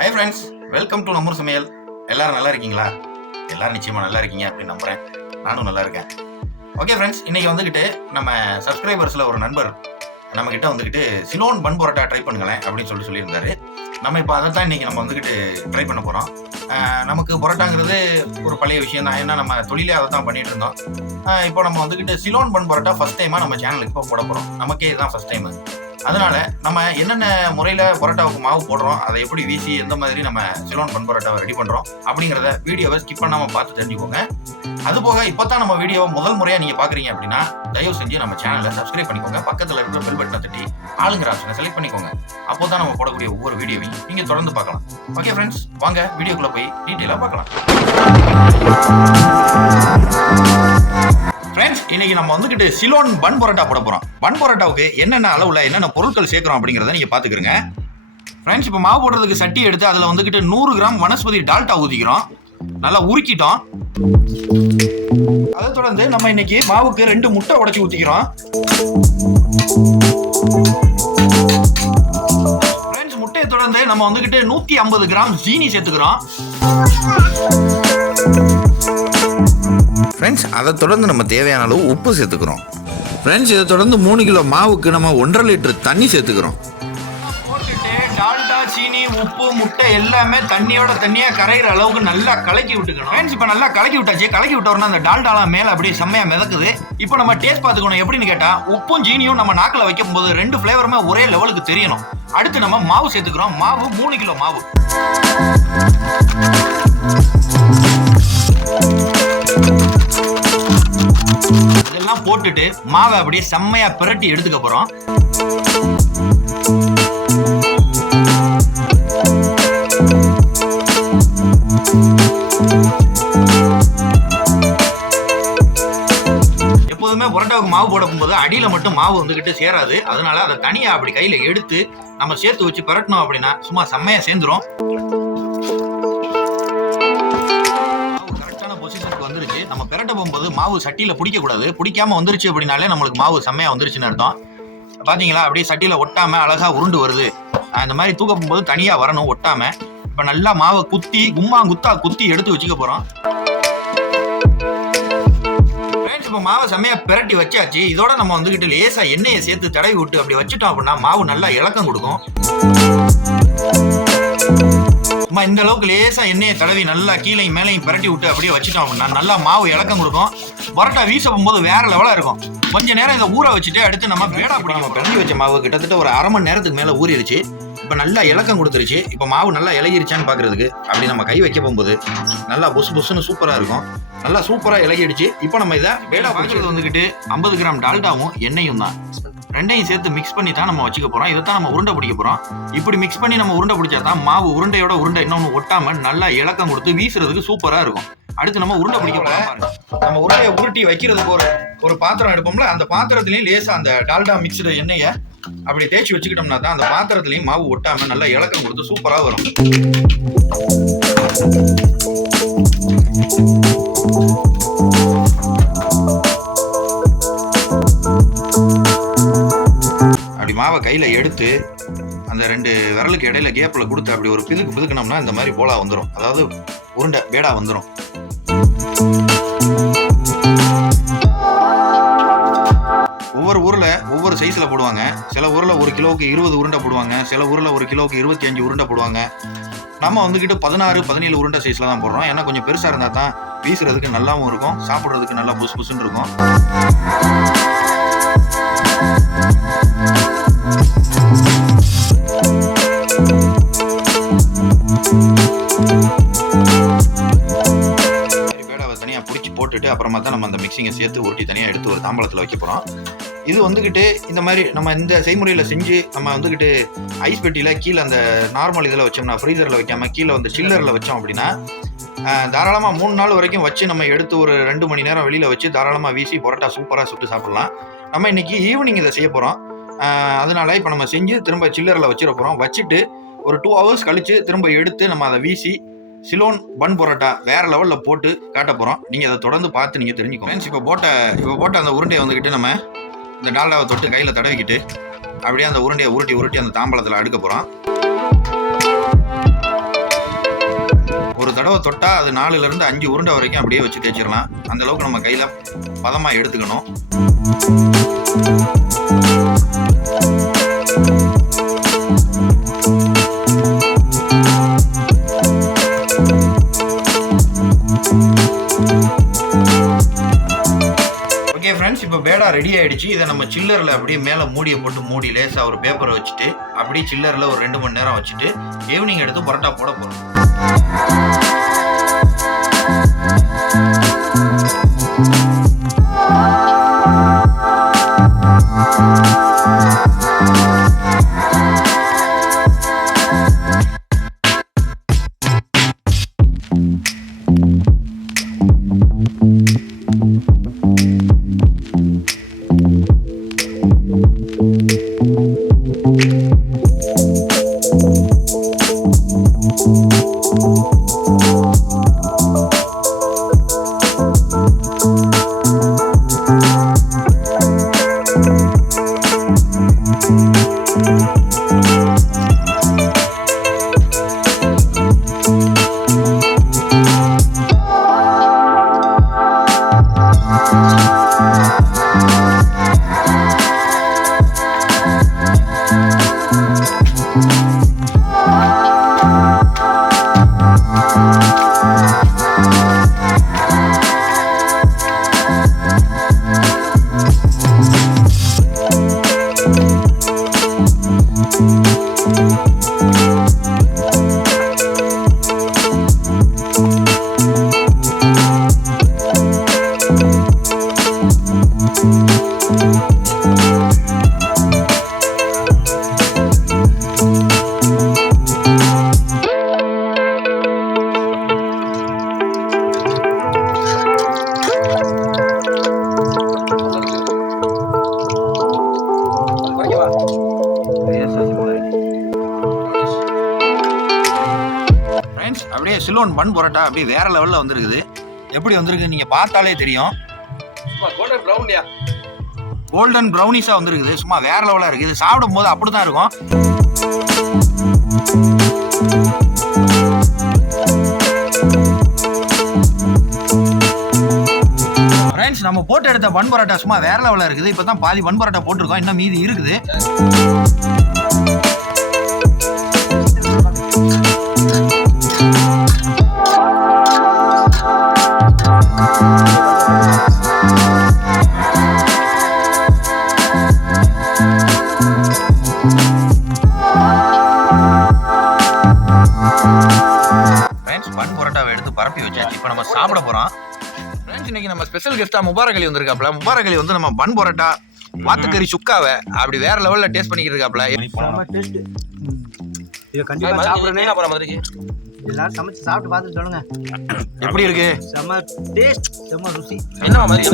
Hi friends, welcome to Nammoor Samayal. எல்லாரும் நல்லா இருக்கீங்களா? எல்லாரும் நிச்சயமாக நல்லா இருக்கீங்க அப்படின்னு நம்புகிறேன். நானும் நல்லா இருக்கேன். ஓகே ஃப்ரெண்ட்ஸ், இன்றைக்கி வந்துக்கிட்டு நம்ம சப்ஸ்கிரைபர்ஸில் ஒரு நண்பர் நம்மக்கிட்ட வந்துக்கிட்டு சிலோன் பன் பரோட்டா ட்ரை பண்ணுங்களேன் அப்படின்னு சொல்லியிருந்தாரு. நம்ம இப்போ அதை தான் இன்றைக்கி நம்ம வந்துக்கிட்டு ட்ரை பண்ண போகிறோம். நமக்கு பரோட்டாங்கிறது ஒரு பழைய விஷயம் தான். ஏன்னா நம்ம தொழிலே அதை தான் பண்ணிகிட்டு இருந்தோம். இப்போ நம்ம வந்துக்கிட்டு சிலோன் பன் பரோட்டா ஃபஸ்ட் டைமாக நம்ம சேனலுக்கு இப்போ போட போகிறோம். நமக்கே இதுதான் ஃபஸ்ட் டைமு. அதனால நம்ம என்னென்ன முறையில் பரோட்டாவுக்கு மாவு போடுறோம், அதை எப்படி வீசி எந்த மாதிரி நம்ம சிலோன் பன் பரோட்டாவை ரெடி பண்ணுறோம் அப்படிங்கிறத வீடியோவை ஸ்கிப் பண்ணாமல் பார்த்து தெரிஞ்சுக்கோங்க. அதுபோக இப்போ தான் நம்ம வீடியோவை முதல் முறையாக நீங்கள் பார்க்குறீங்க அப்படின்னா தயவு செஞ்சு நம்ம சேனலை சப்ஸ்கிரைப் பண்ணிக்கோங்க. பக்கத்தில் இருக்கிற பெல் பட்டனை தட்டி ஆளுங்கிற ஆப்ஷனை செலக்ட் பண்ணிக்கோங்க. அப்போ தான் நம்ம போடக்கூடிய ஒவ்வொரு வீடியோவையும் நீங்கள் தொடர்ந்து பார்க்கலாம். ஓகே ஃப்ரெண்ட்ஸ், வாங்க வீடியோக்குள்ளே போய் டீட்டெயிலாக பார்க்கலாம். ஃப்ரெண்ட்ஸ், இன்னைக்கு நம்ம வந்துக்கிட்டு சிலோன் பன் பரோட்டா போட போகிறோம். பன் பரோட்டாவுக்கு என்னென்ன அளவில் என்னென்ன பொருட்கள் சேர்க்குறோம் அப்படிங்கிறத நீங்கள் பார்த்துக்கிறங்க. ஃப்ரெண்ட்ஸ், இப்போ மாவு போடுறதுக்கு சட்டி எடுத்து அதில் வந்துக்கிட்டு 100 கிராம் வனஸ்பதி டால்டா ஊற்றிக்கிறோம். நல்லா உருக்கிட்டோம். அதை தொடர்ந்து நம்ம இன்னைக்கு மாவுக்கு 2 முட்டை உடைச்சி ஊற்றிக்கிறோம். ஃப்ரெண்ட்ஸ், முட்டையை தொடர்ந்து நம்ம வந்துக்கிட்டு 150 கிராம் சீனி சேர்த்துக்கிறோம். ஃப்ரெண்ட்ஸ், அதை தொடர்ந்து நம்ம தேவையான அளவு உப்பு சேர்த்துக்கிறோம். ஃப்ரெண்ட்ஸ், இதை தொடர்ந்து 3 கிலோ மாவுக்கு நம்ம 1.5 லிட்டர் தண்ணி சேர்த்துக்கிறோம். போட்டுட்டு டால்டா, சீனி, உப்பு, முட்டை எல்லாமே தண்ணியோட தண்ணியாக கரைகிற அளவுக்கு நல்லா கலக்கி விட்டுக்கணும். ஃப்ரெண்ட்ஸ், இப்போ நல்லா கலக்கி விட்டாச்சு. கலக்கி விட்டோம்னா அந்த டால்டாலாம் மேலே அப்படியே செம்மையாக மிதக்குது. இப்போ நம்ம டேஸ்ட் பார்த்துக்கணும். எப்படின்னு கேட்டால், உப்பும் சீனியும் நம்ம நாக்கில் வைக்கும் போது 2 ஃப்ளேவருமே ஒரே லெவலுக்கு தெரியணும். அடுத்து நம்ம மாவு சேர்த்துக்கிறோம். மாவு 3 கிலோ மாவு. இதெல்லாம் போட்டுட்டு மாவை அப்படியே செம்மையா பிரட்டி எடுத்துக்க போறோம். எப்போதுமே பரோட்டாவுக்கு மாவு போடும்போது அடியில மட்டும் மாவு வந்துகிட்டு சேராது. அதனால அதை தனியா அப்படி கையில எடுத்து நம்ம சேர்த்து வச்சு பரட்டணும் அப்படின்னா சும்மா செம்மையா சேர்ந்துரும். வந்துருச்சு. நம்ம பெரட்ட போகும்போது மாவு சட்டியில பிடிக்க கூடாது. பிடிக்காம வந்துருச்சு அப்படின்னாலே நம்மளுக்கு மாவு செம்மையா வந்துருச்சுன்னு அர்த்தம். பாத்தீங்களா, அப்படியே சட்டியில ஒட்டாம அழகா உருண்டு வருது. இந்த மாதிரி தூக்க போகும்போது தனியா வரணும், ஒட்டாம. இப்ப நல்லா மாவை குத்தி குத்தி எடுத்து வச்சுக்க போறோம். இப்ப மாவை செம்மையா பெரட்டி வச்சாச்சு. இதோட நம்ம வந்துகிட்டு லேசா எண்ணெயை சேர்த்து தடவி விட்டு அப்படி வச்சுட்டோம் அப்படின்னா மாவு நல்லா இலக்கம் கொடுக்கும். இந்த அளவுக்கு லேசா எண்ணெயை தடவி நல்லா கீழையும் மேலையும் பரட்டி விட்டு அப்படியே வச்சுட்டோம் அப்படின்னா நல்லா மாவு இலக்கம் கொடுக்கும். பரோட்டா வீச போகும்போது வேற லெவலா இருக்கும். கொஞ்ச நேரம் இதை ஊற வச்சுட்டு அடுத்து நம்ம பேடா போட நம்ம பிறந்து வச்ச மாவு கிட்டத்தட்ட ஒரு 1/2 மணி நேரத்துக்கு மேல ஊறிடுச்சு. இப்ப நல்லா இலக்கம் கொடுத்துருச்சு. இப்ப மாவு நல்லா இலகிருச்சான்னு பாக்குறதுக்கு அப்படி நம்ம கை வைக்க போகும்போது நல்லா புசு புசுன்னு சூப்பரா இருக்கும். நல்லா சூப்பரா இலகிடுச்சு. இப்ப நம்ம இதை பேடா பிடிக்கிறது வந்துகிட்டு 50 கிராம் டால்டாவும் எண்ணெயும் தான். ரெண்டையும் சேர்த்து மிக்ஸ் பண்ணி தான் நம்ம வச்சுக்க போறோம். இதை தான் நம்ம உருண்டை பிடிக்க போறோம். இப்படி மிக்ஸ் பண்ணி நம்ம உருண்டை பிடிச்சா தான் மாவு உருண்டையோட உருண்டை இன்னொன்று ஒட்டாம நல்லா இலக்கம் கொடுத்து வீசுறதுக்கு சூப்பரா இருக்கும். அடுத்து நம்ம உருண்டை பிடிக்க போறோம். நம்ம உருண்டையை உருட்டி வைக்கிறதுக்கு ஒரு பாத்திரம் எடுப்போம்ல, அந்த பாத்திரத்திலையும் லேசா அந்த டால்டா மிக்ஸ்டு எண்ணெயை அப்படி தேய்ச்சி வச்சுக்கிட்டோம்னா தான் அந்த பாத்திரத்திலையும் மாவு ஒட்டாம நல்லா இலக்கம் கொடுத்து சூப்பரா வரும். மாவை கையில் எடுத்து அந்த 2 விரலுக்கு இடையில கேப்பில் கொடுத்து அப்படி ஒரு பிதுக்கணும்னா இந்த மாதிரி போலா வந்துடும். அதாவது உருண்டை பேடா வந்துடும். ஒவ்வொரு ஊரில் ஒவ்வொரு சைஸில் போடுவாங்க. சில ஊரில் 1 கிலோவுக்கு 20 உருண்டை போடுவாங்க. சில ஊரில் 1 கிலோவுக்கு 25 உருண்டை போடுவாங்க. நம்ம வந்துக்கிட்டு 16, 17 உருண்டை சைஸில் தான் போடுறோம். ஏன்னா கொஞ்சம் பெருசாக இருந்தால் தான் வீசுறதுக்கு நல்லாவும் இருக்கும், சாப்பிட்றதுக்கு நல்லா புசு புசுன்னு இருக்கும். பேடாவை தனியாக பிடிச்சி போட்டுட்டு அப்புறமா தான் நம்ம அந்த மிக்சிங்கை சேர்த்து உருட்டி தனியாக எடுத்து ஒரு தாம்பளத்தில் வைக்க போகிறோம். இது வந்துக்கிட்டு இந்த மாதிரி நம்ம இந்த செய்முறையில் செஞ்சு நம்ம வந்துக்கிட்டு ஐஸ் பெட்டியில் கீழே அந்த நார்மல் இதில் வச்சோம்னா, ஃப்ரீசரில் வைக்காமல் கீழே வந்து சில்லரில் வச்சோம் அப்படின்னா தாராளமாக 3 நாள் வரைக்கும் வச்சு நம்ம எடுத்து ஒரு 2 மணி நேரம் வெளியில் வச்சு தாராளமாக வீசி பரோட்டா சூப்பராக சுட்டு சாப்பிட்லாம். நம்ம இன்னைக்கு ஈவினிங் இதை செய்ய போகிறோம். அதனால இப்போ நம்ம செஞ்சு திரும்ப சில்லரில் வச்சிட போகிறோம். வச்சுட்டு ஒரு 2 ஹவர்ஸ் கழித்து திரும்ப எடுத்து நம்ம அதை வீசி சிலோன் பன் பரோட்டா வேற லெவலில் போட்டு காட்ட போகிறோம். நீங்கள் அதை தொடர்ந்து பார்த்து நீங்கள் தெரிஞ்சுக்கோங்க. இப்போ போட்ட அந்த உருண்டையை வந்துக்கிட்டு நம்ம இந்த டால்டாவை தொட்டு கையில் தடவிக்கிட்டு அப்படியே அந்த உருண்டையை உருட்டி அந்த தாம்பலத்தில் அடுக்க போகிறோம். தடவை தொட்டா அது 4லேருந்து 5 உருண்டை வரைக்கும் அப்படியே வச்சு தேய்ச்சிடலாம். அந்த அளவுக்கு நம்ம கையில் பதமாக எடுத்துக்கணும். ஓகே ஃப்ரெண்ட்ஸ், இப்போ பேடா ரெடி ஆகிடுச்சு. இதை நம்ம சில்லரில் அப்படியே மேலே மூடியை போட்டு மூடி லேசாக ஒரு பேப்பரை வச்சுட்டு அப்படியே சில்லரில் ஒரு 2 மணி நேரம் வச்சுட்டு ஈவினிங் எடுத்து பரோட்டா போட போகிறோம். அப்படியே சிலோன் பன் பரோட்டா அப்படியே வேற லெவல்ல வந்திருக்குது. எப்படி வந்திருக்கு நீங்க பார்த்தாலே தெரியும். கோல்டன் ப்ரௌனிஸா வந்திருக்குது. சும்மா வேற லெவலா இருக்கு. இது சாப்பிடும் போது அப்படிதான் இருக்கும். ஃப்ரெண்ட்ஸ், நம்ம போட்டு எடுத்த பன் பரோட்டா சும்மா வேற லெவலா இருக்குது. இப்பதான் பாதி பன் பரோட்டா போட்டிருக்கோம், இன்னும் மீதி இருக்குது. பன் பரோட்டாவை எடுத்து பரப்பி வச்சாச்சு. இப்போ நம்ம சாப்பிட போறோம். ஃப்ரெண்ட்ஸ், இன்னைக்கு நம்ம ஸ்பெஷல் கெஸ்டா முபாரக் அலி வந்திருக்காப்ல. முபாரக் அலி வந்து நம்ம பன் பரோட்டா வாத்துக்கறி சுக்காவை அப்படி வேற லெவல்ல டேஸ்ட் பண்ணிக்கிட்டு இருக்காப்ல. இதை கண்டிப்பா சாப்பிடுறேன். எல்லாரும் சமைச்சு சாப்பிட்டு பார்த்து சொல்லுங்க எப்படி இருக்கு. செம்ம டேஸ்ட், செம்ம ருசி. என்ன மாதிரி